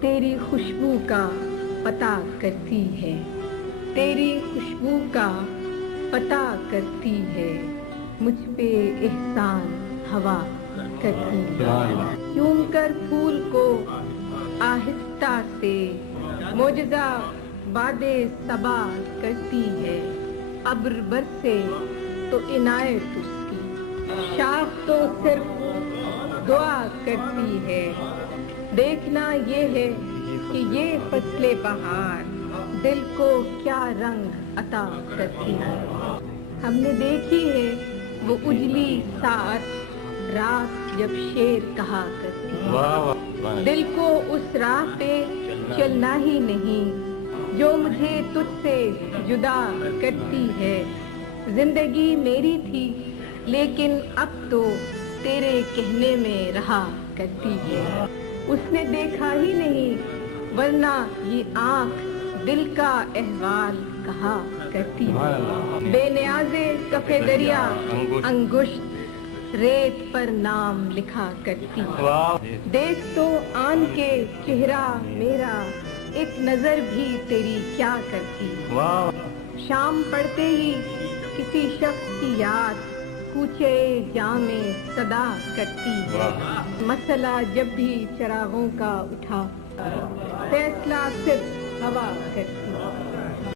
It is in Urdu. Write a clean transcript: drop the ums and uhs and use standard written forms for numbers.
تیری خوشبو کا پتہ کرتی ہے، تیری خوشبو کا پتہ کرتی ہے، مجھ پہ احسان ہوا کرتی ہے، چوم کر پھول کو آہستہ سے معجزہ باد صبا کرتی ہے، ابر برسے تو عنایت اس کی، شاخ تو صرف دعا کرتی ہے، دیکھنا یہ ہے کہ یہ فصل بہار دل کو کیا رنگ عطا کرتی ہے، ہم نے دیکھی ہے وہ اجلی ساعت رات جب شیر کہا کرتی ہے، دل کو اس راہ پہ چلنا ہی نہیں جو مجھے تجھ سے جدا کرتی ہے، زندگی میری تھی لیکن اب تو تیرے کہنے میں رہا کرتی ہے، اس نے دیکھا ہی نہیں ورنہ یہ آنکھ دل کا احوال کہا کرتی ہے، بے نیازے کف دریا انگشت ریت پر نام لکھا کرتی ہے، دیکھ تو آن کے چہرہ میرا ایک نظر بھی تیری کیا کرتی ہے، شام پڑتے ہی کسی شخص کی یاد کوچے جامے صدا کرتی ہے، مسئلہ جب بھی چراغوں کا اٹھا فیصلہ صرف ہوا کرتی